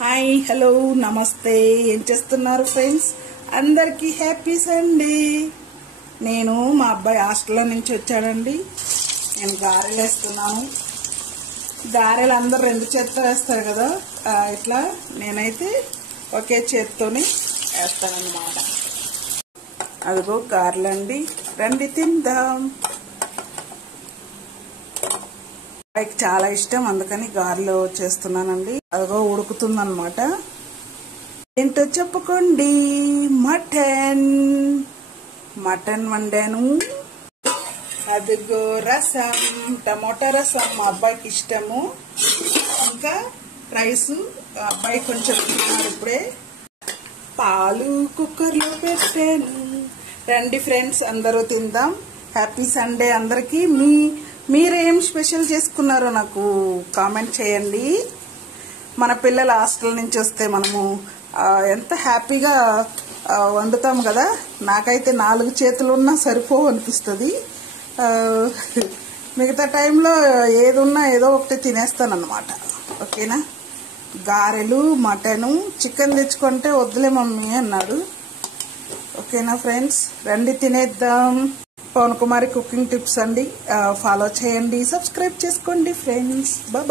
hi hello నమస్తే ఏం చేస్తున్నారు ఫ్రెండ్స్ అందరికీ హ్యాపీ సండే నేను మా అబ్బాయి హాస్టల్లో నుంచి వచ్చాడండి నేను గారెలు వేస్తున్నాను గారెలు అందరూ రెండు చేత్తో వేస్తారు కదా ఇట్లా నేనైతే ఒకే చేత్తోనే వేస్తానన్నమాట అదిగో గారెలండి రండి తిందాం నాకు చాలా ఇష్టం అందుకని గారెలు చేస్తున్నానండి అదిగో ఉడుకుతుందన్నమాట ఏంటో చెప్పుకోండి మటన్ వండాను అదిగో రసం టమోటా రసం మా అబ్బాయికి ఇష్టము ఇంకా రైస్ అబ్బాయి కొంచెం తిన్నాడు ఇప్పుడే పాలు కుక్కర్లో పెట్టాను రండి ఫ్రెండ్స్ అందరూ తిందాం హ్యాపీ సండే అందరికీ మీరేం స్పెషల్ చేసుకున్నారో నాకు కామెంట్ చేయండి మన పిల్లల హాస్టల్ నుంచి వస్తే మనము ఎంత హ్యాపీగా వండుతాం కదా నాకైతే 4 చేతులు ఉన్నా సరిపోవు అనిపిస్తుంది మిగతా టైంలో ఏది ఉన్నా ఏదో ఒకటి తినేస్తానన్నమాట ఓకేనా గారెలు మటను చికెన్ తెచ్చుకుంటే వద్దులే మమ్మీ అన్నాడు ఓకేనా ఫ్రెండ్స్ రండి తినేద్దాం పవన్ కుమారి కుకింగ్ టిప్స్ అండి ఫాలో చేయండి సబ్స్క్రైబ్ చేసుకోండి ఫ్రెండ్స్ బాయ్